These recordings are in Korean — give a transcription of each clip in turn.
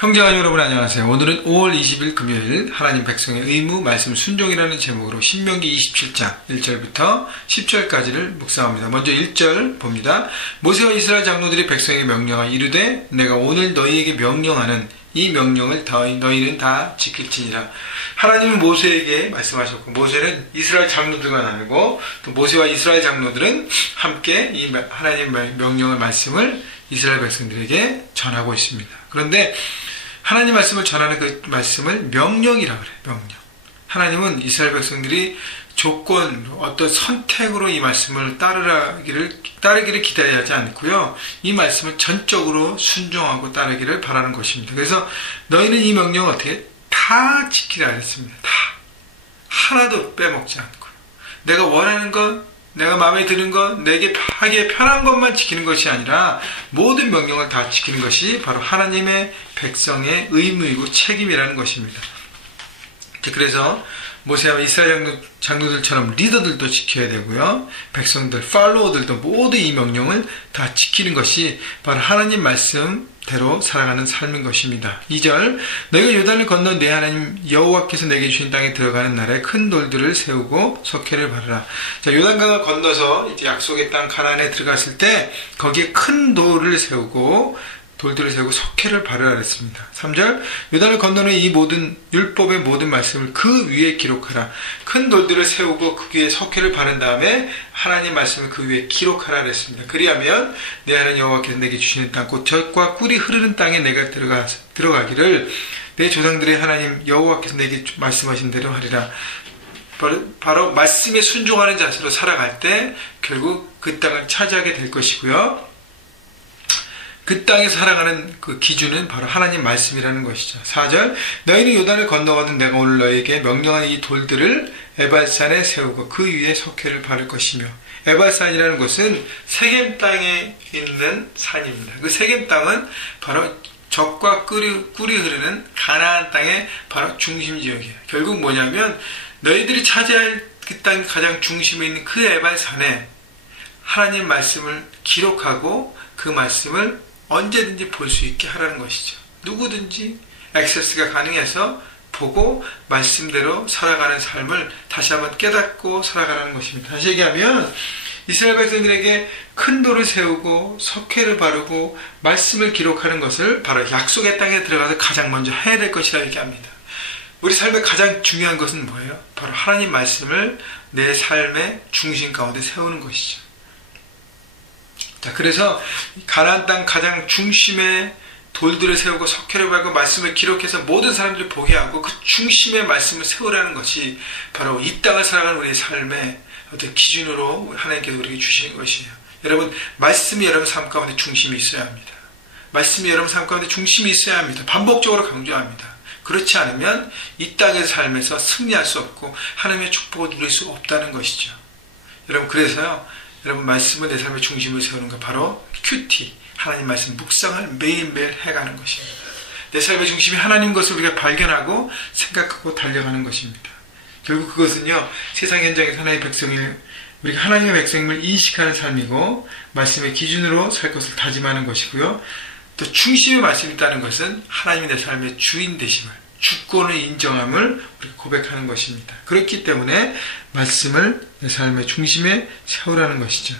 형제와 여러분 안녕하세요. 오늘은 5월 20일 금요일 하나님 백성의 의무 말씀 순종이라는 제목으로 신명기 27장 1절부터 10절까지를 묵상합니다. 먼저 1절 봅니다. 모세와 이스라엘 장로들이 백성에게 명령하 이르되 내가 오늘 너희에게 명령하는 이 명령을 너희는 다 지킬지니라. 하나님은 모세에게 말씀하셨고 모세는 이스라엘 장로들과 나누고 또 모세와 이스라엘 장로들은 함께 이 하나님 명령의 말씀을 이스라엘 백성들에게 전하고 있습니다. 그런데 하나님 말씀을 전하는 그 말씀을 명령이라고 그래요. 명령. 하나님은 이스라엘 백성들이 조건으로 어떤 선택으로 이 말씀을 따르기를 기다려야 하지 않고요. 이 말씀을 전적으로 순종하고 따르기를 바라는 것입니다. 그래서 너희는 이 명령을 어떻게 다 지키라 했습니다. 다. 하나도 빼먹지 않고. 내가 원하는 것, 내가 마음에 드는 것, 내게 하기에 편한 것만 지키는 것이 아니라 모든 명령을 다 지키는 것이 바로 하나님의 백성의 의무이고 책임이라는 것입니다. 그래서 모세와 이스라엘 장로들처럼 리더들도 지켜야 되고요. 백성들, 팔로워들도 모두 이 명령을 다 지키는 것이 바로 하나님 말씀대로 살아가는 삶인 것입니다. 2절 너희가 요단을 건너 내 하나님 여호와께서 내게 주신 땅에 들어가는 날에 큰 돌들을 세우고 석회를 바르라. 자, 요단강을 건너서 이제 약속의 땅 가나안에 들어갔을 때 거기에 큰 돌을 세우고 돌들을 세우고 석회를 바르라 그랬습니다. 3절 요단을 건너는 이 모든 율법의 모든 말씀을 그 위에 기록하라. 큰 돌들을 세우고 그 위에 석회를 바른 다음에 하나님 말씀을 그 위에 기록하라 그랬습니다. 그리하면 내 하나님 여호와께서 내게 주시는 땅 곧 젖과 꿀이 흐르는 땅에 내가 들어가기를 내 조상들의 하나님 여호와께서 내게 말씀하신 대로 하리라. 바로 말씀에 순종하는 자세로 살아갈 때 결국 그 땅을 차지하게 될 것이고요. 그 땅에서 살아가는 그 기준은 바로 하나님 말씀이라는 것이죠. 4절 너희는 요단을 건너거든 내가 오늘 너희에게 명령한 이 돌들을 에발산에 세우고 그 위에 석회를 바를 것이며 에발산이라는 곳은 세겜 땅에 있는 산입니다. 그 세겜 땅은 바로 젖과 꿀이 흐르는 가나안 땅의 바로 중심 지역이에요. 결국 뭐냐면 너희들이 차지할 그 땅 가장 중심에 있는 그 에발산에 하나님 말씀을 기록하고 그 말씀을 언제든지 볼 수 있게 하라는 것이죠. 누구든지 액세스가 가능해서 보고 말씀대로 살아가는 삶을 다시 한번 깨닫고 살아가라는 것입니다. 다시 얘기하면 이스라엘 백성들에게 큰 돌을 세우고 석회를 바르고 말씀을 기록하는 것을 바로 약속의 땅에 들어가서 가장 먼저 해야 될 것이라고 얘기합니다. 우리 삶의 가장 중요한 것은 뭐예요? 바로 하나님 말씀을 내 삶의 중심 가운데 세우는 것이죠. 자, 그래서 가나안 땅 가장 중심에 돌들을 세우고 석회를 밟고 말씀을 기록해서 모든 사람들이 보게 하고 그 중심에 말씀을 세우라는 것이 바로 이 땅을 살아가는 우리의 삶의 어떤 기준으로 하나님께서 우리에게 주시는 것이에요. 여러분, 말씀이 여러분 삶 가운데 중심이 있어야 합니다. 말씀이 여러분 삶 가운데 중심이 있어야 합니다. 반복적으로 강조합니다. 그렇지 않으면 이 땅의 삶에서 승리할 수 없고 하나님의 축복을 누릴 수 없다는 것이죠. 여러분, 그래서요. 여러분 말씀을 내 삶의 중심을 세우는 것 바로 큐티 하나님 말씀 묵상을 매일매일 해가는 것입니다. 내 삶의 중심이 하나님 것을 우리가 발견하고 생각하고 달려가는 것입니다. 결국 그것은요 세상 현장에서 하나님의 백성을 우리가 하나님의 백성임을 인식하는 삶이고 말씀의 기준으로 살 것을 다짐하는 것이고요. 또 중심의 말씀이 있다는 것은 하나님이 내 삶의 주인 되심을 주권을 인정함을 우리가 고백하는 것입니다. 그렇기 때문에 말씀을 내 삶의 중심에 세우라는 것이죠.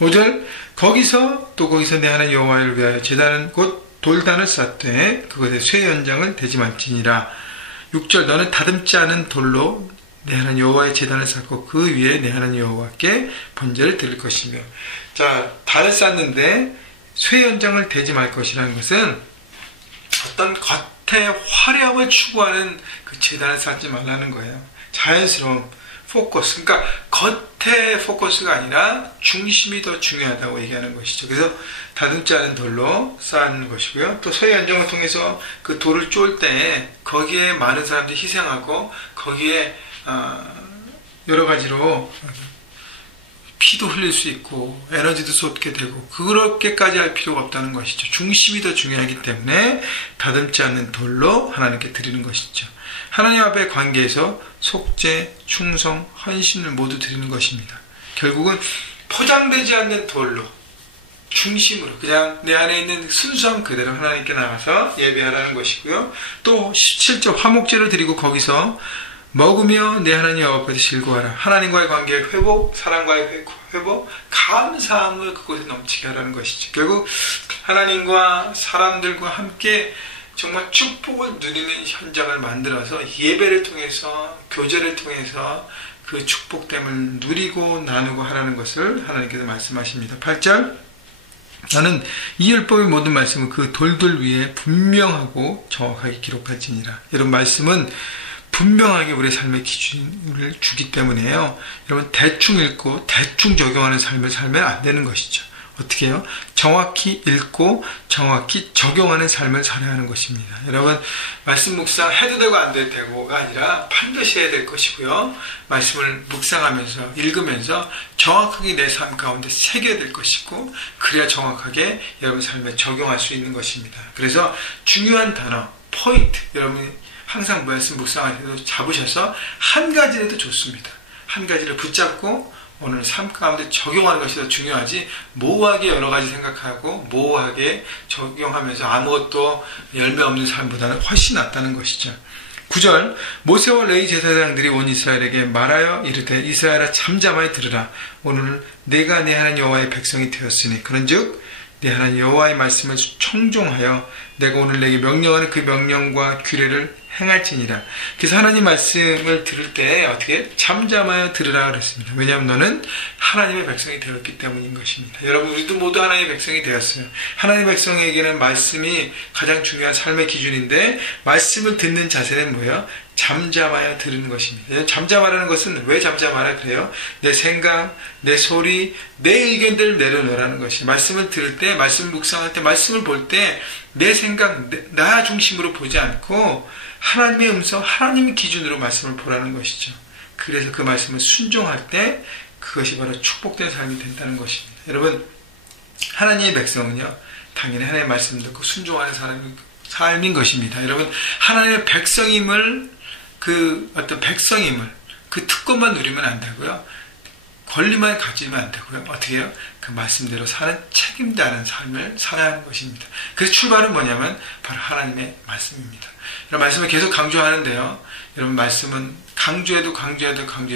5절 거기서 내 하나님 여호와를 위하여 제단은 곧 돌단을 쌓되 그것에 쇠 연장을 대지 말지니라. 6절 너는 다듬지 않은 돌로 내 하나님 여호와의 제단을 쌓고 그 위에 내 하나님 여호와께 번제를 드릴 것이며. 자, 단을 쌓는데 쇠 연장을 대지 말 것이라는 것은 어떤 겉의 화려함을 추구하는 그 제단을 쌓지 말라는 거예요. 자연스러운 포커스, 그러니까 겉의 포커스가 아니라 중심이 더 중요하다고 얘기하는 것이죠. 그래서 다듬지 않은 돌로 쌓는 것이고요. 또 쇠 연장을 통해서 그 돌을 쪼을 때 거기에 많은 사람들이 희생하고 거기에 여러 가지로 피도 흘릴 수 있고 에너지도 쏟게 되고 그렇게까지 할 필요가 없다는 것이죠. 중심이 더 중요하기 때문에 다듬지 않는 돌로 하나님께 드리는 것이죠. 하나님 앞의 관계에서 속죄, 충성, 헌신을 모두 드리는 것입니다. 결국은 포장되지 않는 돌로 중심으로 그냥 내 안에 있는 순수함 그대로 하나님께 나가서 예배하라는 것이고요. 또 17절 화목제를 드리고 거기서 먹으며 내 하나님 여호와 앞에서 즐거워하라. 하나님과의 관계의 회복, 사랑과의 회복, 감사함을 그곳에 넘치게 하라는 것이죠. 결국 하나님과 사람들과 함께 정말 축복을 누리는 현장을 만들어서 예배를 통해서, 교제를 통해서 그 축복됨을 누리고 나누고 하라는 것을 하나님께서 말씀하십니다. 8절, 나는 이 율법의 모든 말씀은 그 돌들 위에 분명하고 정확하게 기록할지니라. 여러분, 말씀은 분명하게 우리의 삶의 기준을 주기 때문에요. 여러분, 대충 읽고 대충 적용하는 삶을 살면 안 되는 것이죠. 어떻게 해요? 정확히 읽고 정확히 적용하는 삶을 살아야 하는 것입니다. 여러분, 말씀 묵상 해도 되고 안 돼도 되고가 아니라 반드시 해야 될 것이고요. 말씀을 묵상하면서 읽으면서 정확하게 내 삶 가운데 새겨야 될 것이고, 그래야 정확하게 여러분 삶에 적용할 수 있는 것입니다. 그래서 중요한 단어, 포인트, 여러분이 항상 말씀 묵상할 때도 잡으셔서 한 가지라도 좋습니다. 한 가지를 붙잡고 오늘 삶 가운데 적용하는 것이 더 중요하지, 모호하게 여러 가지 생각하고 모호하게 적용하면서 아무것도 열매 없는 삶보다는 훨씬 낫다는 것이죠. 9절, 모세와 레위 제사장들이 온 이스라엘에게 말하여 이르되 이스라엘아 잠잠하여 들으라. 오늘 내가 내 하나님 여호와의 백성이 되었으니 그런즉 내 하나님 여호와의 말씀을 청종하여 내가 오늘 내게 명령하는 그 명령과 규례를 행할지니라. 그래서 하나님 말씀을 들을 때 어떻게 잠잠하여 들으라 그랬습니다. 왜냐하면 너는 하나님의 백성이 되었기 때문인 것입니다. 여러분, 우리도 모두 하나님의 백성이 되었어요. 하나님의 백성에게는 말씀이 가장 중요한 삶의 기준인데, 말씀을 듣는 자세는 뭐예요? 잠잠하여 들은 것입니다. 잠잠하라는 것은 왜 잠잠하라 그래요? 내 생각, 내 소리, 내 의견들을 내려놓으라는 것이, 말씀을 들을 때, 말씀 묵상할 때, 말씀을 볼 때 내 생각, 나 중심으로 보지 않고 하나님의 음성, 하나님의 기준으로 말씀을 보라는 것이죠. 그래서 그 말씀을 순종할 때 그것이 바로 축복된 삶이 된다는 것입니다. 여러분, 하나님의 백성은요, 당연히 하나님의 말씀 듣고 순종하는 삶인 것입니다. 여러분, 하나님의 백성임을, 그 어떤 백성임을, 그 특권만 누리면 안 되고요. 권리만 가지면 안 되고요. 어떻게 해요? 그 말씀대로 사는 책임다는 삶을 살아야 하는 것입니다. 그래서 출발은 뭐냐면 바로 하나님의 말씀입니다. 이런 말씀을 계속 강조하는데요. 여러분, 말씀은 강조해도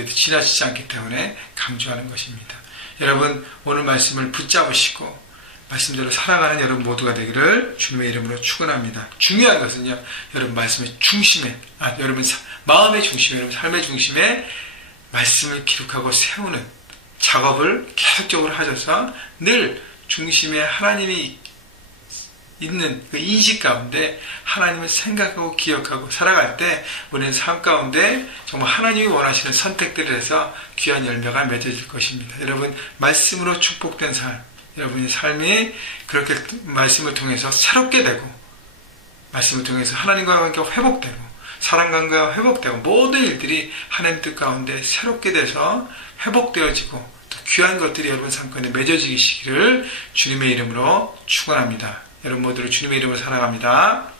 지나치지 않기 때문에 강조하는 것입니다. 여러분, 오늘 말씀을 붙잡으시고 말씀대로 살아가는 여러분 모두가 되기를 주님의 이름으로 축원합니다. 중요한 것은요, 여러분 말씀의 중심에, 여러분 마음의 중심에, 여러분 삶의 중심에 말씀을 기록하고 세우는 작업을 계속적으로 하셔서 늘 중심에 하나님이 있는 그 인식 가운데 하나님을 생각하고 기억하고 살아갈 때 우리는 삶 가운데 정말 하나님이 원하시는 선택들을 해서 귀한 열매가 맺어질 것입니다. 여러분, 말씀으로 축복된 삶, 여러분의 삶이 그렇게 말씀을 통해서 새롭게 되고, 말씀을 통해서 하나님과 관계가 회복되고, 사랑관계가 회복되고, 모든 일들이 하나님 뜻 가운데 새롭게 돼서 회복되어지고 또 귀한 것들이 여러분 삶 가운데 맺어지시기를 주님의 이름으로 축원합니다. 여러분 모두를 주님의 이름으로 사랑합니다.